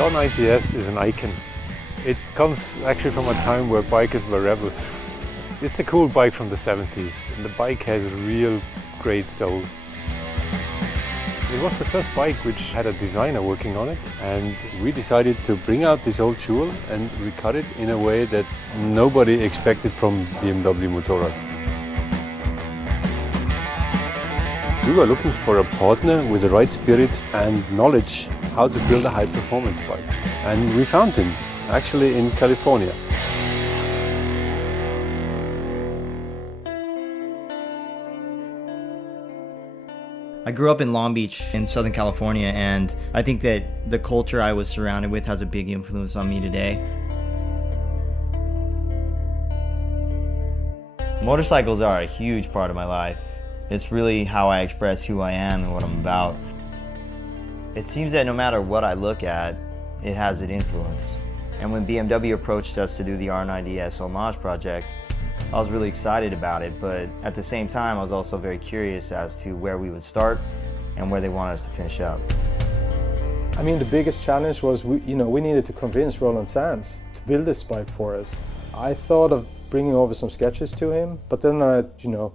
The R90S is an icon. It comes actually from a time where bikers were rebels. It's a cool bike from the 70s, and the bike has a real great soul. It was the first bike which had a designer working on it, and we decided to bring out this old jewel and recut it in a way that nobody expected from BMW Motorrad. We were looking for a partner with the right spirit and knowledge how to build a high-performance bike. And we found him, actually in California. I grew up in Long Beach in Southern California, and I think that the culture I was surrounded with has a big influence on me today. Motorcycles are a huge part of my life. It's really how I express who I am and what I'm about. It seems that no matter what I look at, it has an influence. And when BMW approached us to do the R90S homage project, I was really excited about it, but at the same time, I was also very curious as to where we would start and where they wanted us to finish up. I mean, the biggest challenge was we needed to convince Roland Sands to build this bike for us. I thought of bringing over some sketches to him, but then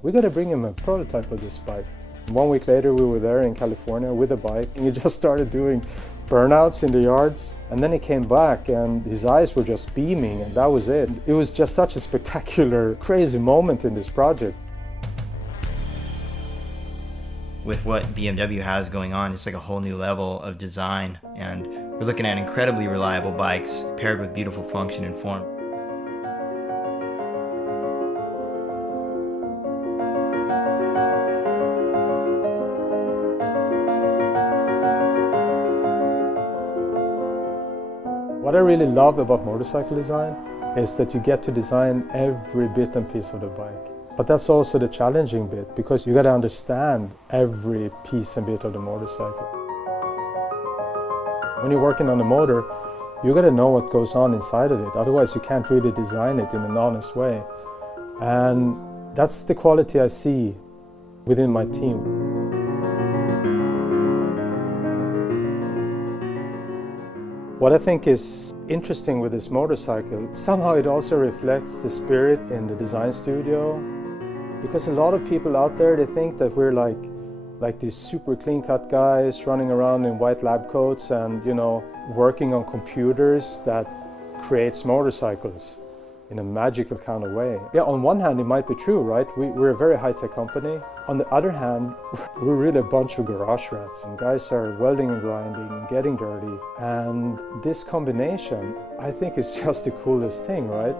we got to bring him a prototype of this bike. 1 week later, we were there in California with a bike, and he just started doing burnouts in the yards, and then he came back and his eyes were just beaming, and that was it. It was just such a spectacular, crazy moment in this project. With what BMW has going on, it's like a whole new level of design, and we're looking at incredibly reliable bikes paired with beautiful function and form. What I really love about motorcycle design is that you get to design every bit and piece of the bike. But that's also the challenging bit, because you got to understand every piece and bit of the motorcycle. When you're working on a motor, you got to know what goes on inside of it, otherwise you can't really design it in an honest way. And that's the quality I see within my team. What I think is interesting with this motorcycle, somehow it also reflects the spirit in the design studio. Because a lot of people out there, they think that we're like these super clean-cut guys running around in white lab coats and, working on computers that creates motorcycles in a magical kind of way. Yeah, on one hand, it might be true, right? We're a very high-tech company. On the other hand, we're really a bunch of garage rats. And guys are welding and grinding, getting dirty. And this combination, I think, is just the coolest thing, right?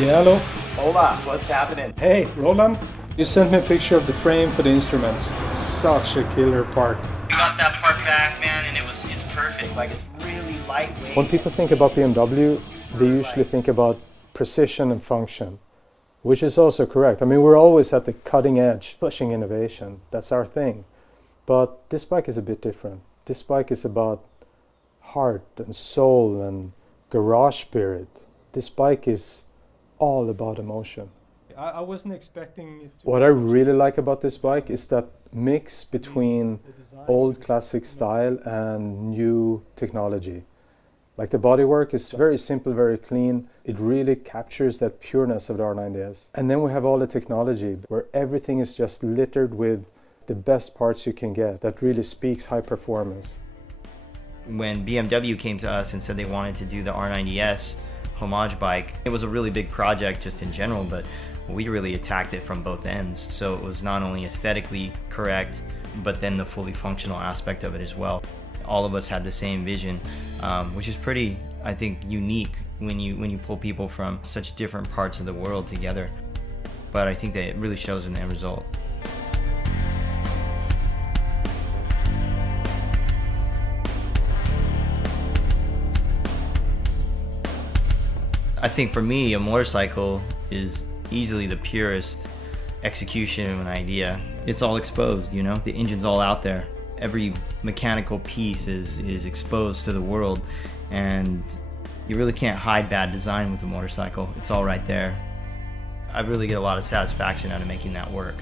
Yeah, hello. Hola, what's happening? Hey, Roland, you sent me a picture of the frame for the instruments. It's such a killer part. We got that part back, man, and it's perfect. Like, it's really lightweight. When people think about BMW, they usually think about precision and function, which is also correct. I mean, we're always at the cutting edge, pushing innovation. That's our thing. But this bike is a bit different. This bike is about heart and soul and garage spirit. This bike is all about emotion. I wasn't expecting it to. What I really like about this bike is that mix between old classic style and new technology. Like the bodywork is very simple, very clean. It really captures that pureness of the R90S. And then we have all the technology where everything is just littered with the best parts you can get that really speaks high performance. When BMW came to us and said they wanted to do the R90S homage bike, it was a really big project just in general, but we really attacked it from both ends. So it was not only aesthetically correct, but then the fully functional aspect of it as well. All of us had the same vision, which is pretty, I think, unique when you pull people from such different parts of the world together. But I think that it really shows in the end result. I think for me, a motorcycle is easily the purest execution of an idea. it's all exposed, you know? The engine's all out there. Every mechanical piece is exposed to the world, and you really can't hide bad design with a motorcycle. It's all right there. I really get a lot of satisfaction out of making that work.